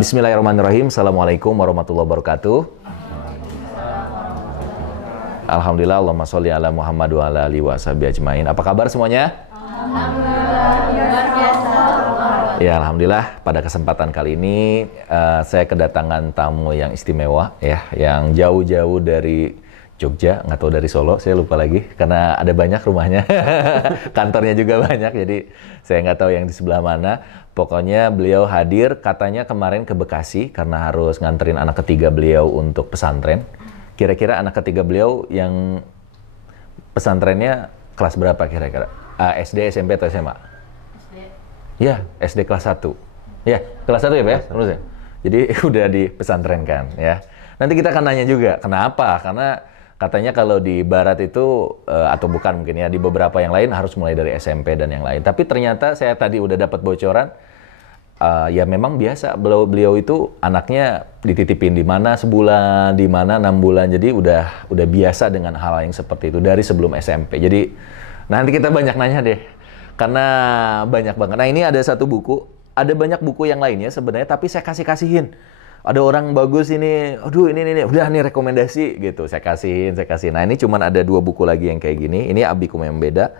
Bismillahirrahmanirrahim. Assalamualaikum warahmatullahi wabarakatuh. Alhamdulillah, Allahumma sholli ala Muhammad wa ala alihi wa sahbihi ajmain. Apa kabar semuanya? Alhamdulillah, luar biasa. Ya, alhamdulillah pada kesempatan kali ini saya kedatangan tamu yang istimewa ya, yang jauh-jauh dari Jogja, nggak tahu dari Solo, saya lupa lagi karena ada banyak rumahnya. Kantornya juga banyak, jadi saya nggak tahu yang di sebelah mana. Pokoknya beliau hadir, katanya kemarin ke Bekasi karena harus nganterin anak ketiga beliau untuk pesantren. Kira-kira anak ketiga beliau yang pesantrennya kelas berapa kira-kira? SD, SMP, atau SMA? SD. Ya, SD kelas 1. Ya, kelas 1 ya Pak ya? Terus ya? Jadi udah di pesantren kan ya. Nanti kita akan nanya juga, kenapa? Karena katanya kalau di Barat itu, atau bukan mungkin ya, di beberapa yang lain harus mulai dari SMP dan yang lain. Tapi ternyata saya tadi udah dapat bocoran, ya memang biasa. Beliau itu anaknya dititipin di mana sebulan, di mana 6 bulan. Jadi udah biasa dengan hal yang seperti itu dari sebelum SMP. Jadi nanti kita banyak nanya deh, karena banyak banget. Nah ini ada satu buku, ada banyak buku yang lainnya sebenarnya, tapi saya kasihin. Ada orang bagus ini, aduh ini, udah nih rekomendasi gitu, saya kasihin. Nah ini cuman ada 2 buku lagi yang kayak gini, ini Abikum yang beda.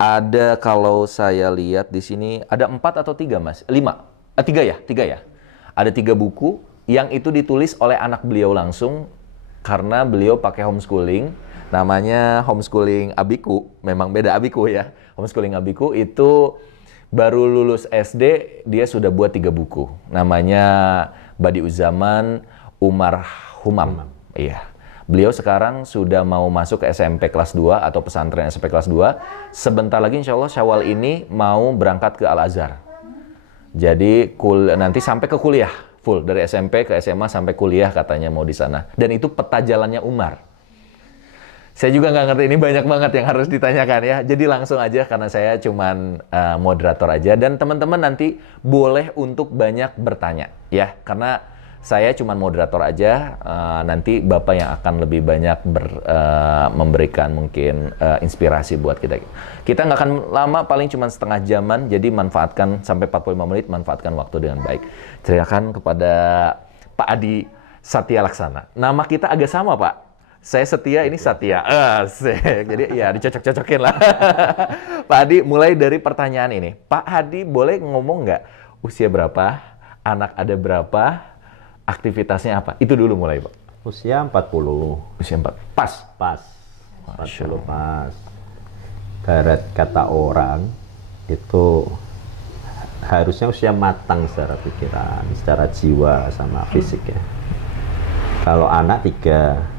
Ada kalau saya lihat di sini, ada 4 atau 3 mas? 5? 3 ya? Ada 3 buku yang itu ditulis oleh anak beliau langsung, karena beliau pakai homeschooling, namanya Homeschooling Abiku, memang beda Abiku ya. Homeschooling Abiku itu baru lulus SD, dia sudah buat 3 buku, namanya Badi'uzzaman Umar Humam. Iya. Beliau sekarang sudah mau masuk ke SMP kelas 2 atau pesantren SMP kelas 2. Sebentar lagi insya Allah Syawal ini mau berangkat ke Al-Azhar. Jadi nanti sampai ke kuliah. Full dari SMP ke SMA sampai kuliah katanya mau di sana. Dan itu peta jalannya Umar. Saya juga nggak ngerti, ini banyak banget yang harus ditanyakan ya. Jadi langsung aja karena saya cuman moderator aja. Dan teman-teman nanti boleh untuk banyak bertanya ya. Karena saya cuman moderator aja, nanti Bapak yang akan lebih banyak memberikan mungkin inspirasi buat kita. Kita nggak akan lama, paling cuma setengah jaman. Jadi manfaatkan sampai 45 menit, manfaatkan waktu dengan baik. Ceritakan kepada Pak Adi Satya Laksana. Nama kita agak sama Pak. Saya Setia, ini Satya. Jadi ya dicocok-cocokin lah. Pak Adi, mulai dari pertanyaan ini. Pak Adi boleh ngomong nggak usia berapa, anak ada berapa, aktivitasnya apa? Itu dulu mulai Pak. Usia 40. Usia 4. Pas? Pas. 40 pas. Barat kata orang, itu harusnya usia matang secara pikiran, secara jiwa, sama fisik ya. Kalau anak 3,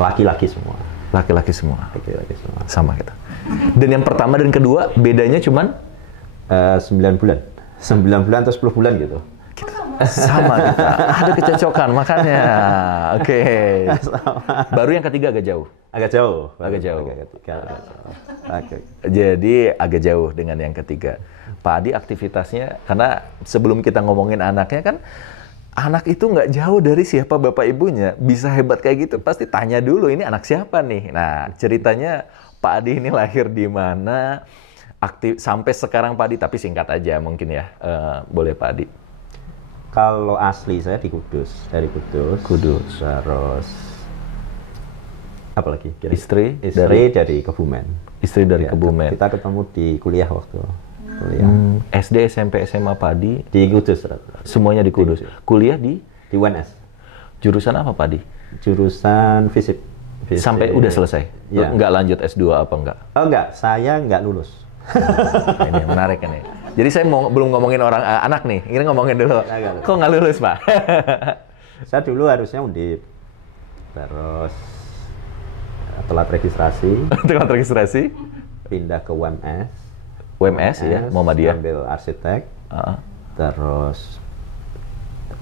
laki-laki semua. Laki-laki semua. Laki-laki semua. Sama kita. Dan yang pertama dan kedua bedanya cuman 9 bulan. 9 bulan atau 10 bulan gitu. Sama kita. Ada kecocokan makanya. Oke. Baru yang ketiga agak jauh. Agak jauh. Agak jauh. Agak. Jadi agak jauh dengan yang ketiga. Pak Adi aktivitasnya, karena sebelum kita ngomongin anaknya kan, anak itu nggak jauh dari siapa bapak ibunya. Bisa hebat kayak gitu, pasti tanya dulu ini anak siapa nih. Nah, ceritanya Pak Adi ini lahir di mana, aktif sampai sekarang Pak Adi, tapi singkat aja mungkin ya. Boleh Pak Adi. Kalau asli saya di Kudus, dari Kudus. Terus apa lagi? Istri dari Kebumen. Istri dari Ya, Kebumen. Kita ketemu di kuliah waktu kuliah. SD, SMP, SMA Pak Adi Di Kudus. semuanya di Kudus. Kuliah di UNS. jurusan apa Pak Adi? Jurusan fisik. Sampai udah selesai? Ya. Nggak lanjut S2 apa enggak? Oh enggak, saya enggak lulus. Ini menarik kan ya. Jadi saya belum ngomongin orang anak nih, ini ngomongin dulu. Kok nggak lulus Pak? Saya dulu harusnya Undip. Terus telat registrasi. Telat registrasi? Pindah ke UMS. UMS ya, Muhammadiyah. Ambil arsitek. Terus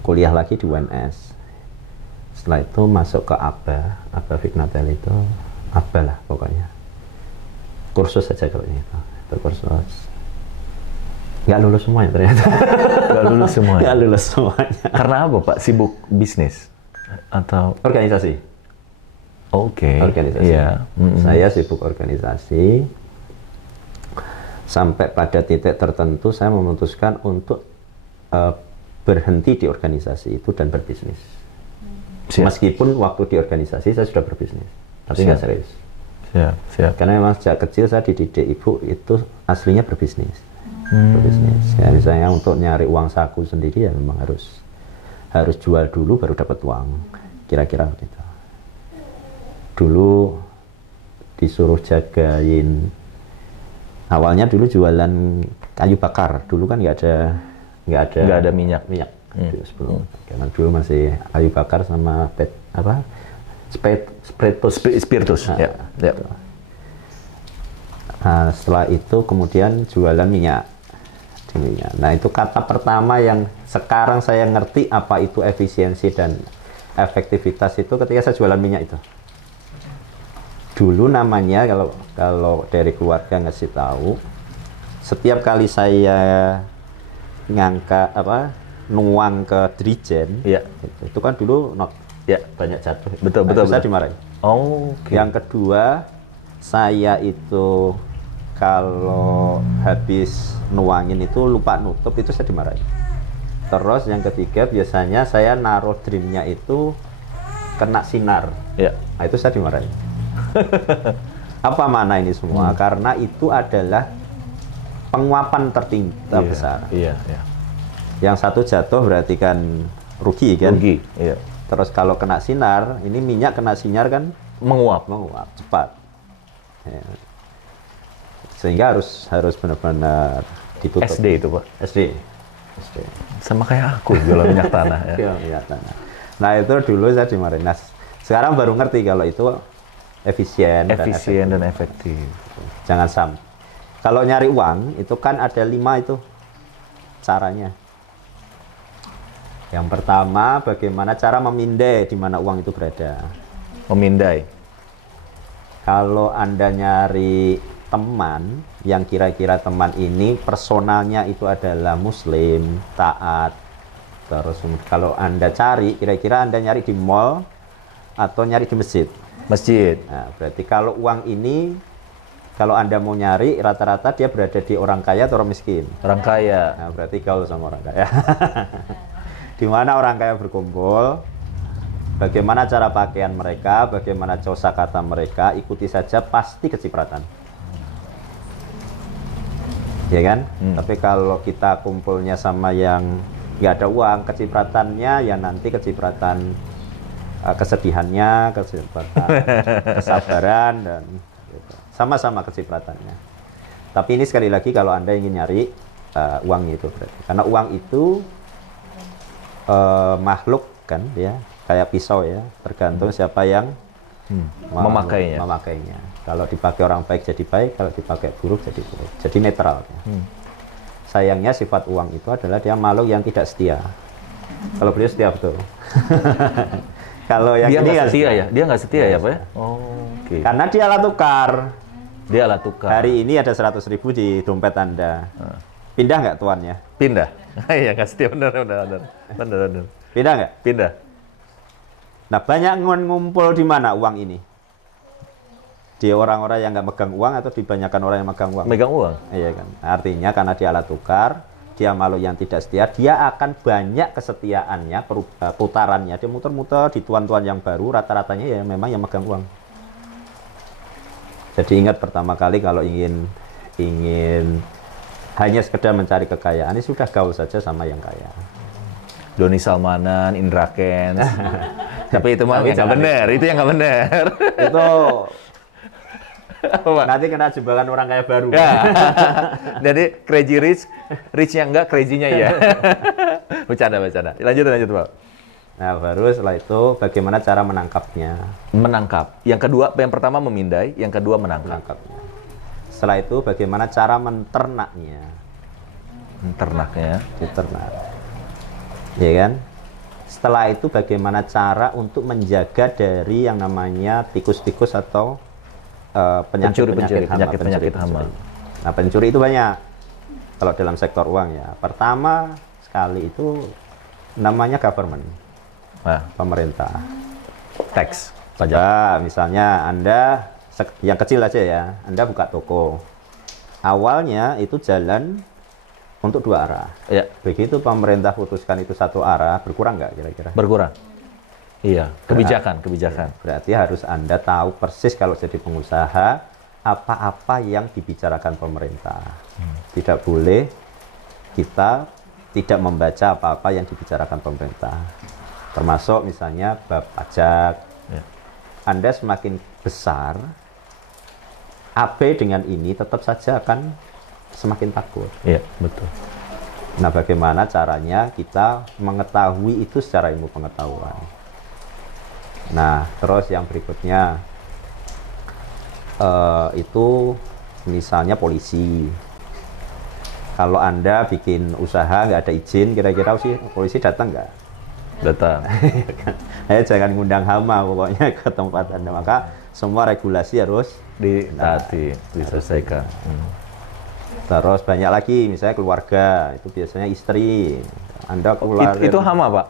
kuliah lagi di UNS. Setelah itu masuk ke Aba Fitnatel itu, Aba lah pokoknya. Kursus saja kalau itu kursus. Nggak lulus semuanya ternyata. Nggak lulus semuanya? Nggak lulus semuanya. Karena apa Pak? Sibuk bisnis? Atau? Organisasi. Oke. Organisasi. Iya. Saya sibuk organisasi. Sampai pada titik tertentu saya memutuskan untuk berhenti di organisasi itu dan berbisnis. Siap. Meskipun waktu di organisasi saya sudah berbisnis, tapi nggak serius. Siap, siap. Karena memang sejak kecil saya dididik ibu itu aslinya berbisnis. Berbisnis. Ya, misalnya untuk nyari uang saku sendiri ya memang harus jual dulu baru dapat uang. Kira-kira begitu. Dulu disuruh jagain, awalnya dulu jualan kayu bakar. Dulu kan nggak ada minyak. Dulu sebelum karena dulu masih kayu bakar sama spiritus. Ya. Ya. Nah, setelah itu kemudian jualan minyak. Nah, itu kata pertama yang sekarang saya ngerti apa itu efisiensi dan efektivitas itu ketika saya jualan minyak itu. Dulu namanya kalau dari keluarga ngasih tahu, setiap kali saya nuang ke Drijen, Iya. itu kan dulu Ya. banyak jatuh. Betul. Saya dimarahin. Oh, oke. Yang kedua, saya itu kalau habis nuangin itu lupa nutup, itu saya dimarahin. Terus yang ketiga, biasanya saya naruh dreamnya itu kena sinar. Ya. Nah, itu saya dimarahin. Apa mana ini semua? Karena itu adalah penguapan terbesar. Iya, iya. Yang satu jatuh berarti kan rugi kan? Rugi, iya. Terus kalau kena sinar, ini minyak kena sinar kan Menguap. cepat. Ya. Sehingga harus benar-benar ditutup. SD itu, Pak. SD. Sama kayak aku jualan minyak tanah ya. Iya, minyak tanah. Nah, itu dulu saya dimarahin. Nah, sekarang baru ngerti kalau itu efisien Dan efektif. Jangan sampai. Kalau nyari uang itu kan ada 5 itu caranya. Yang pertama, bagaimana cara memindai di mana uang itu berada. Memindai. Kalau Anda nyari teman yang kira-kira teman ini personalnya itu adalah muslim, taat. Terus kalau Anda cari, kira-kira Anda nyari di mall atau nyari di masjid? Masjid. Nah, berarti kalau uang ini, kalau Anda mau nyari, rata-rata dia berada di orang kaya atau orang miskin? Orang kaya. Nah, berarti gaul sama orang kaya. Di mana orang kaya berkumpul, bagaimana cara pakaian mereka, bagaimana kosakata mereka, ikuti saja, pasti kecipratan. Ya kan? Tapi kalau kita kumpulnya sama yang nggak ada uang, kecipratannya ya nanti kecipratan kesedihannya, kecipratan kesabaran, dan gitu. Sama-sama kecipratannya. Tapi ini sekali lagi kalau Anda ingin nyari uang itu berarti. Karena uang itu makhluk kan ya, kayak pisau ya, tergantung siapa yang memakainya. Kalau dipakai orang baik jadi baik, kalau dipakai buruk jadi buruk, jadi netral ya. Sayangnya sifat uang itu adalah dia makhluk yang tidak setia. Kalau beliau setia betul. Kalau yang Dia ini nggak ya setia ya? Dia nggak setia ya, Pak ya? Oh, oke. karena dia alat tukar. Dia alat tukar. Hari ini ada 100.000 di dompet Anda. Pindah nggak tuannya? Pindah. Iya, nggak setia, benar. Pindah nggak? Pindah. Nah, banyak ngumpul di mana uang ini? Di orang-orang yang nggak megang uang atau dibanyakan orang yang megang uang? Megang uang. Iya kan. Artinya karena dia alat tukar, dia makhluk yang tidak setia, dia akan banyak kesetiaannya, putarannya. Dia muter-muter di tuan-tuan yang baru, rata-ratanya ya memang yang megang uang. Jadi ingat pertama kali kalau ingin hanya sekedar mencari kekayaan, ini sudah gaul saja sama yang kaya. Doni Salmanan, Indra Kents. Tapi itu mah nggak benar. Itu yang nggak benar. Itu nanti kena jebakan orang kaya baru. Ya. Jadi crazy rich-nya enggak, crazy-nya ya. Bercanda. Lanjut, Pak. Nah, baru setelah itu bagaimana cara menangkapnya. Menangkap. Yang kedua, yang pertama memindai, yang kedua menangkap. Setelah itu bagaimana cara menternaknya. Ternaknya. Diternak. Ya kan? Setelah itu bagaimana cara untuk menjaga dari yang namanya tikus-tikus atau penyakit hama. Nah, pencuri itu banyak. Kalau dalam sektor uang ya. Pertama sekali itu namanya government. Nah, Pemerintah. tax. Pajak. Misalnya Anda yang kecil aja ya, Anda buka toko. Awalnya itu jalan untuk dua arah. Ya, Begitu pemerintah putuskan itu satu arah, berkurang nggak kira-kira? berkurang. Iya, kebijakan. Berarti harus Anda tahu persis kalau jadi pengusaha, apa-apa yang dibicarakan pemerintah. Tidak boleh kita tidak membaca apa-apa yang dibicarakan pemerintah. Termasuk misalnya bab pajak. Ya. Anda semakin besar, AB dengan ini tetap saja akan semakin takut. Iya, betul. Nah, bagaimana caranya kita mengetahui itu secara ilmu pengetahuan. Nah, terus yang berikutnya itu misalnya polisi. Kalau Anda bikin usaha nggak ada izin, kira-kira sih polisi datang nggak? Datang. Jangan ngundang hama pokoknya ke tempat Anda. Maka semua regulasi harus Ditaati, diselesaikan. Terus banyak lagi, misalnya keluarga, itu biasanya istri. Anda keluar Itu hama, Pak.